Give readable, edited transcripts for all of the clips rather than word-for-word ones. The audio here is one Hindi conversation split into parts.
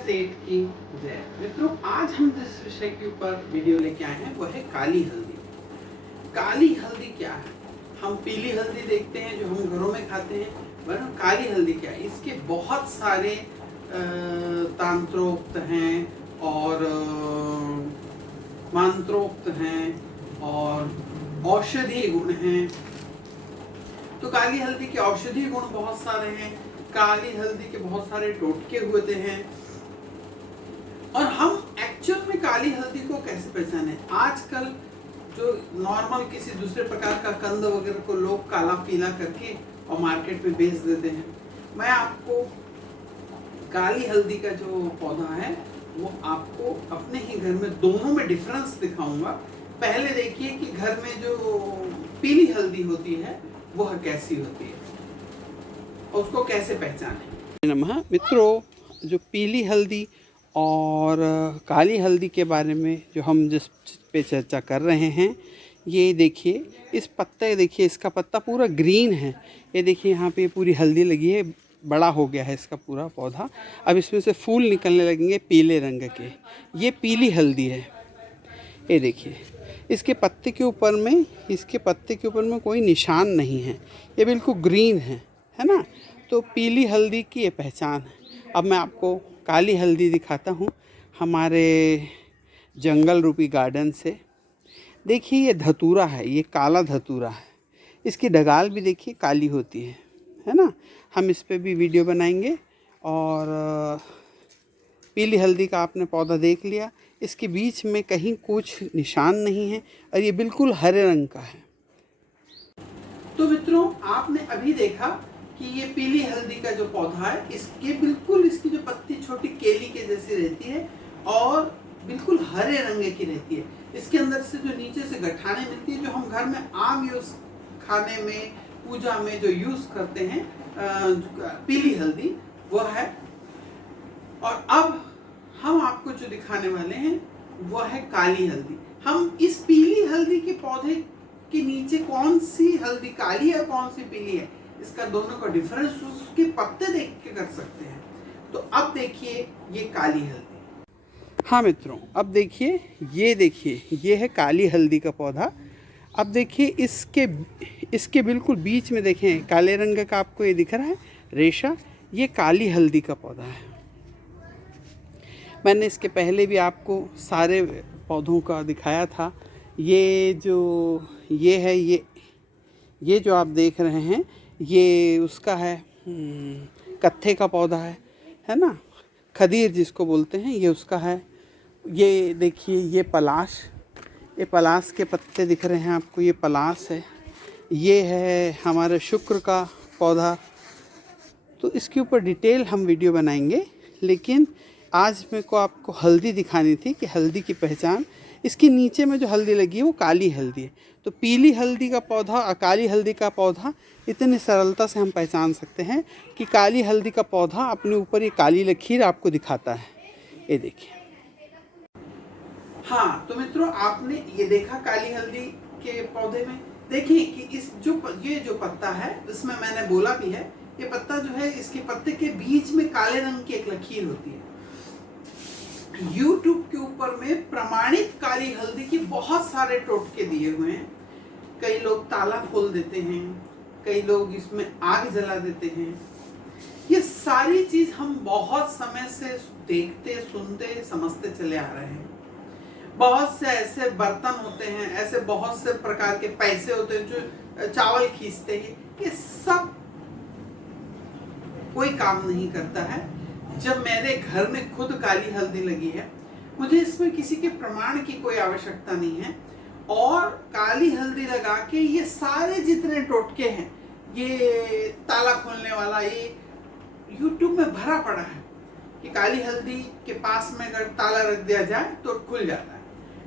सेठ की जय। मित्रों, आज हम जिस विषय के ऊपर वीडियो लेके आए हैं वो है काली हल्दी। काली हल्दी क्या है? हम पीली हल्दी देखते हैं जो हम घरों में खाते हैं, वरना काली हल्दी क्या है? इसके बहुत सारे तांत्रोक्त हैं और मंत्रोक्त हैं और औषधीय गुण हैं। तो काली हल्दी के औषधीय गुण बहुत सारे हैं, काली हल्दी के बहुत सारे टोटके होते हैं। और हम एक्चुअल में काली हल्दी को कैसे पहचाने? आजकल जो नॉर्मल किसी दूसरे प्रकार का कंद वगैरह को लोग काला पीला करके और मार्केट में बेच देते हैं। मैं आपको काली हल्दी का जो पौधा है वो आपको अपने ही घर में दोनों में डिफरेंस दिखाऊंगा। पहले देखिए कि घर में जो पीली हल्दी होती है वह कैसी होती है और उसको कैसे पहचानें। नमः मित्रों, जो पीली हल्दी और काली हल्दी के बारे में जो हम जिस पे चर्चा कर रहे हैं, ये देखिए इस पत्ते, देखिए इसका पत्ता पूरा ग्रीन है। ये देखिए यहाँ पे पूरी हल्दी लगी है, बड़ा हो गया है इसका पूरा पौधा। अब इसमें से फूल निकलने लगेंगे पीले रंग के। ये पीली हल्दी है। ये देखिए इसके पत्ते के ऊपर में, इसके पत्ते के ऊपर में कोई निशान नहीं है, ये बिल्कुल ग्रीन है ना। तो पीली हल्दी की ये पहचान है। अब मैं आपको काली हल्दी दिखाता हूँ हमारे जंगल रूपी गार्डन से। देखिए ये धतूरा है, ये काला धतूरा है। इसकी डगाल भी देखिए काली होती है ना। हम इस पे भी वीडियो बनाएंगे। और पीली हल्दी का आपने पौधा देख लिया, इसके बीच में कहीं कुछ निशान नहीं है और ये बिल्कुल हरे रंग का है। तो मित्रों, आपने अभी देखा कि ये पीली हल्दी का जो पौधा है, इसके बिल्कुल इसकी जो पत्ती छोटी केली के जैसी रहती है और बिल्कुल हरे रंग की रहती है। इसके अंदर से जो नीचे से गठाने मिलती है, जो हम घर में आम यूज खाने में, पूजा में जो यूज करते हैं, पीली हल्दी वह है। और अब हम आपको जो दिखाने वाले हैं वह है काली हल्दी। हम इस पीली हल्दी के पौधे के नीचे कौन सी हल्दी काली है, कौन सी पीली है, इसका दोनों का डिफरेंस उसके पत्ते देख के कर सकते हैं। तो अब देखिए ये काली हल्दी। हाँ मित्रों, अब देखिए ये है काली हल्दी का पौधा। अब देखिए इसके बिल्कुल बीच में देखें काले रंग का आपको ये दिख रहा है रेशा, ये काली हल्दी का पौधा है। मैंने इसके पहले भी आपको सारे पौधों का दिखाया था। ये है, ये जो आप देख रहे हैं ये उसका है, कत्थे का पौधा है ना, खदीर जिसको बोलते हैं, ये उसका है। ये देखिए ये पलाश के पत्ते दिख रहे हैं आपको, ये पलाश है। ये है हमारे शुक्र का पौधा। तो इसके ऊपर डिटेल हम वीडियो बनाएंगे, लेकिन आज मेरे को आपको हल्दी दिखानी थी कि हल्दी की पहचान। इसके नीचे में जो हल्दी लगी है वो काली हल्दी है। तो पीली हल्दी का पौधा और काली हल्दी का पौधा इतनी सरलता से हम पहचान सकते हैं कि काली हल्दी का पौधा अपने ऊपर ये काली लकीर आपको दिखाता है। ये देखिए। हाँ, तो मित्रों आपने ये देखा काली हल्दी के पौधे में। देखिए कि ये जो पत्ता है, इसमें मैंने बोला भी है, ये पत्ता जो है, इसके पत्ते के बीच में काले रंग की एक लकीर होती है। YouTube के ऊपर में प्रमाणित काली हल्दी की बहुत सारे टोटके दिए हुए हैं। कई लोग ताला खोल देते हैं, कई लोग इसमें आग जला देते हैं। ये सारी चीज हम बहुत समय से देखते, सुनते, समझते चले आ रहे हैं। बहुत से ऐसे बर्तन होते हैं, ऐसे बहुत से प्रकार के पैसे होते हैं जो चावल खींचते हैं, ये सब कोई काम नहीं करता है। जब मेरे घर में खुद काली हल्दी लगी है, मुझे इसमें किसी के प्रमाण की कोई आवश्यकता नहीं है। और काली हल्दी लगा के ये सारे जितने टोटके हैं, ये ताला खोलने वाला, ये YouTube में भरा पड़ा है कि काली हल्दी के पास में अगर ताला रख दिया जाए तो खुल जाता है।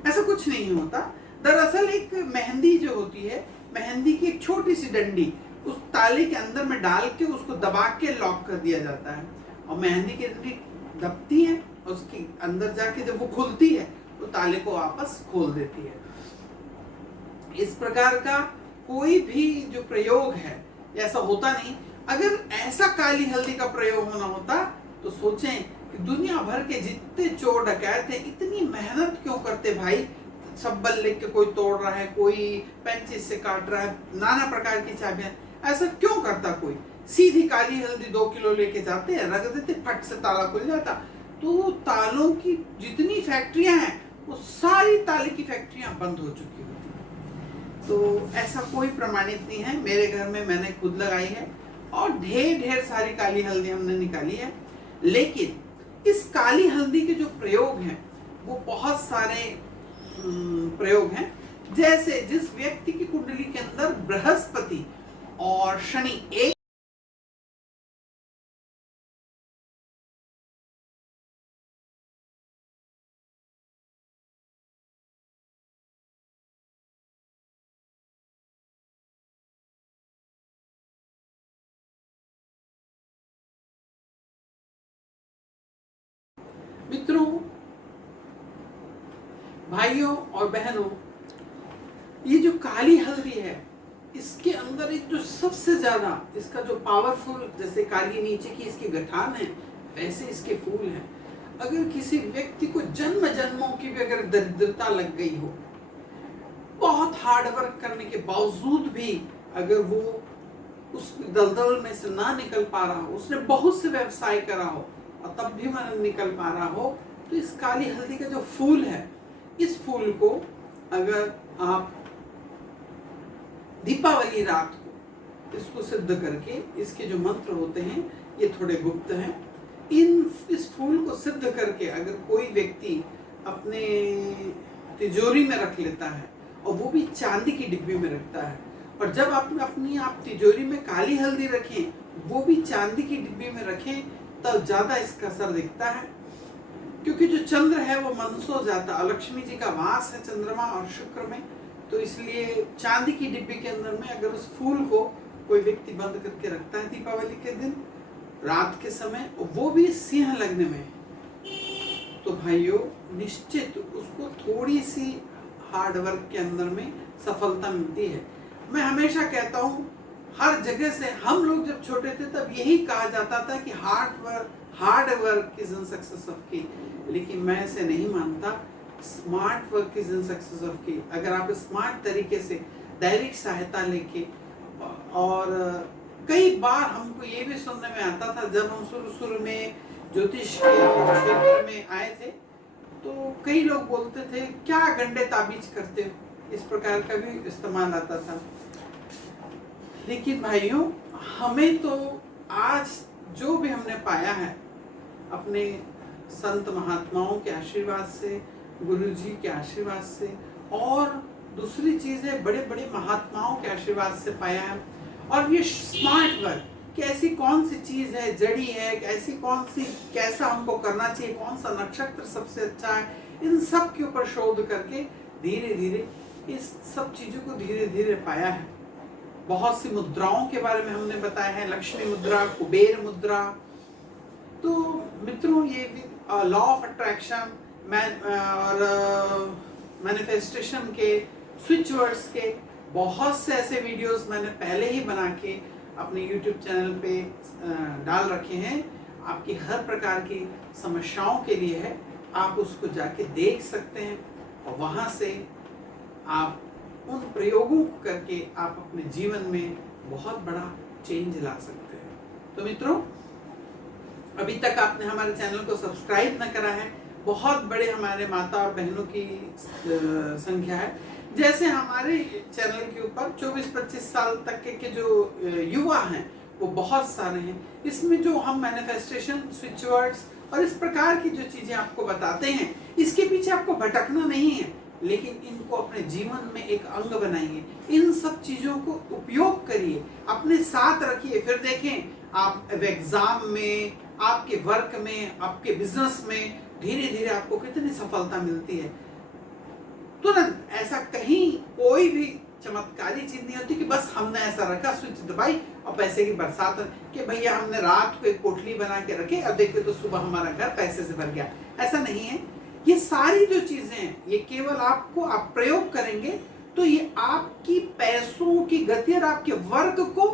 ऐसा कुछ नहीं होता। दरअसल एक मेहंदी जो होती है, मेहंदी की एक छोटी सी डंडी उस ताले के अंदर में डाल के उसको दबा के लॉक कर दिया जाता है, और मेहंदी की डंडी दबती है, उसके अंदर जाके जब वो खुलती है तो ताले को वापस खोल देती है। इस प्रकार का कोई भी जो प्रयोग है ऐसा होता नहीं। अगर ऐसा काली हल्दी का प्रयोग होना होता तो सोचें कि दुनिया भर के जितने चोर डकैत हैं इतनी मेहनत क्यों करते भाई। सब्बल लेके कोई तोड़ रहा है, कोई पेंचिस से काट रहा है, नाना प्रकार की चाबियां, ऐसा क्यों करता कोई। सीधी काली हल्दी 2 किलो लेके जाते हैं, रख देते, फट से ताला खुल जाता। तो तालों की जितनी फैक्ट्रियां हैं वो सारी ताले की फैक्ट्रियां बंद हो चुकी होती हैं। तो ऐसा कोई प्रमाणित नहीं है। मेरे घर में मैंने खुद लगाई है और ढेर सारी काली हल्दी हमने निकाली है। लेकिन इस काली हल्दी के जो प्रयोग हैं वो बहुत सारे प्रयोग हैं। जैसे जिस व्यक्ति की कुंडली के अंदर बृहस्पति और शनि एक मित्रों, भाइयों और बहनों, ये जो काली हल्दी है इसके अंदर एक जो सबसे ज्यादा इसका जो पावरफुल, जैसे काली नीचे की इसकी गठान है वैसे इसके फूल हैं। अगर किसी व्यक्ति को जन्म जन्मों की भी अगर दरिद्रता लग गई हो, बहुत हार्ड वर्क करने के बावजूद भी अगर वो उस दलदल में से ना निकल पा रहा हो, उसने बहुत से व्यवसाय करा हो और तब भी वह निकल पा रहा हो, तो इस काली हल्दी का जो फूल है, इस फूल को अगर आप दीपावली रात को इसको सिद्ध करके, इसके जो मंत्र होते हैं ये थोड़े गुप्त हैं, इस फूल को सिद्ध करके अगर कोई व्यक्ति अपने तिजोरी में रख लेता है, और वो भी चांदी की डिब्बी में रखता है, और जब आप तिजोरी में काली हल्दी रखें, वो भी चांदी की डिब्बी में रखें, तब ज्यादा इसका असर दिखता है। क्योंकि जो चंद्र है वो मनसो जाता, लक्ष्मी जी का वास है चंद्रमा और शुक्र में, तो इसलिए चांदी की डिब्बी के अंदर में अगर उस फूल को कोई व्यक्ति बंद करके रखता है दीपावली के दिन रात के समय, वो भी सिंह लग्न में, तो भाइयों निश्चित उसको थोड़ी सी हार्ड वर्क के अंदर में सफलता मिलती है। मैं हमेशा कहता हूँ, हर जगह से हम लोग जब छोटे थे तब यही कहा जाता था कि hard work is in success of की, लेकिन मैं ऐसे नहीं मानता। Smart work is in success of की। अगर आप स्मार्ट तरीके से दैनिक सहायता लेके, और कई बार हमको ये भी सुनने में आता था जब हम शुरू में ज्योतिष के क्षेत्र में आए थे, तो कई लोग बोलते थे क्या गंडे ताबीज करते हो, इस प्रकार का भी इस्तेमाल आता था। लेकिन भाइयों, हमें तो आज जो भी हमने पाया है अपने संत महात्माओं के आशीर्वाद से, गुरु जी के आशीर्वाद से, और दूसरी चीज है बड़े बड़े महात्माओं के आशीर्वाद से पाया है। और ये स्मार्ट वर्क कि ऐसी कौन सी चीज है, जड़ी है, ऐसी कौन सी, कैसा हमको करना चाहिए, कौन सा नक्षत्र सबसे अच्छा है, इन सब के ऊपर शोध करके धीरे धीरे इस सब चीजों को धीरे धीरे पाया है। बहुत सी मुद्राओं के बारे में हमने बताया है, लक्ष्मी मुद्रा, कुबेर मुद्रा। तो मित्रों, ये लॉ ऑफ अट्रैक्शन और मैनिफेस्टेशन के, स्विच वर्ड्स के बहुत से ऐसे वीडियोस मैंने पहले ही बना के अपने YouTube चैनल पे डाल रखे हैं, आपकी हर प्रकार की समस्याओं के लिए है। आप उसको जाके देख सकते हैं और वहाँ से आप उन प्रयोगों को करके आप अपने जीवन में बहुत बड़ा चेंज ला सकते हैं। तो मित्रों, अभी तक आपने हमारे चैनल को सब्सक्राइब न करा है, बहुत बड़े हमारे माता और बहनों की संख्या है। जैसे हमारे चैनल के ऊपर 24-25 साल तक के जो युवा हैं वो बहुत सारे हैं। इसमें जो हम मैनिफेस्टेशन, स्विच वर्ड्स और इस प्रकार की जो चीज़ें आपको बताते हैं, इसके पीछे आपको भटकना नहीं है, लेकिन इनको अपने जीवन में एक अंग बनाइए। इन सब चीज़ों को उपयोग करिए, अपने साथ रखिए। फिर देखें आप एग्जाम में, आपके वर्क में, आपके बिजनेस में धीरे धीरे आपको कितनी सफलता मिलती है। तुरंत ऐसा कहीं कोई भी चमत्कारी चीज नहीं होती कि बस हमने ऐसा रखा, स्विच दबाई और पैसे की बरसात कि भैया हमने रात को एक पोटली बना के रखे और देखो तो सुबह हमारा घर पैसे से भर गया। ऐसा नहीं है। ये सारी जो चीजें हैं ये केवल आपको, आप प्रयोग करेंगे तो ये आपकी पैसों की गति और आपके वर्क को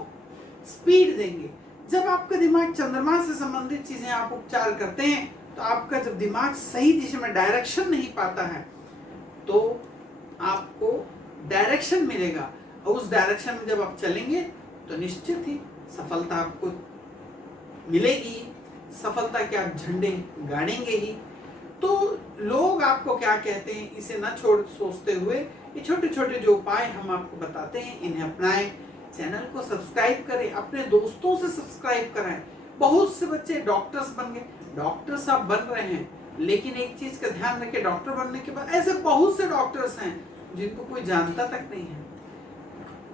स्पीड देंगे। जब आपका दिमाग चंद्रमा से संबंधित चीजें आप उपचार करते हैं तो आपका जब दिमाग सही दिशा में डायरेक्शन नहीं पाता है तो आपको डायरेक्शन मिलेगा, और उस डायरेक्शन में जब आप चलेंगे तो निश्चित ही सफलता आपको मिलेगी। सफलता के आप झंडे गाड़ेंगे ही। तो लोग आपको क्या कहते हैं इसे न छोड़ सोचते हुए ये छोटे छोटे जो उपाय हम आपको बताते हैं इन्हें अपनाएं। चैनल को सब्सक्राइब करें, अपने दोस्तों से सब्सक्राइब कराएं। बहुत से बच्चे डॉक्टर्स बन गए, डॉक्टर्स आप बन रहे हैं, लेकिन एक चीज का ध्यान रखें, डॉक्टर बनने के बाद ऐसे बहुत से डॉक्टर्स हैं जिनको कोई जानता तक नहीं है।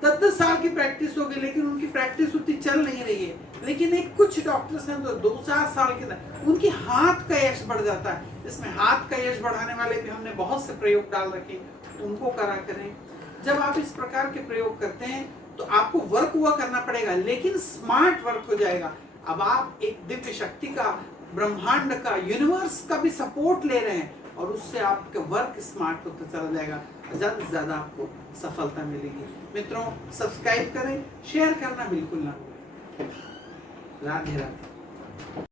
10-10 साल की प्रैक्टिस हो गई लेकिन उनकी प्रैक्टिस उतनी चल नहीं रही है। लेकिन एक कुछ डॉक्टर्स हैं तो 2-4 साल के अंदर उनकी हाथ का यश बढ़ जाता है। इसमें हाथ का यश बढ़ाने वाले भी हमने बहुत से प्रयोग डाल रखे, उनको करा करें। जब आप इस प्रकार के प्रयोग करते हैं तो आपको वर्क हुआ करना पड़ेगा, लेकिन स्मार्ट वर्क हो जाएगा। अब आप एक दिव्य शक्ति का, ब्रह्मांड का, यूनिवर्स का भी सपोर्ट ले रहे हैं और उससे आपका वर्क स्मार्ट होता चला जाएगा, ज्यादा से ज्यादा आपको सफलता मिलेगी। मित्रों, सब्सक्राइब करें, शेयर करना बिल्कुल ना भूलें। राधे राधे।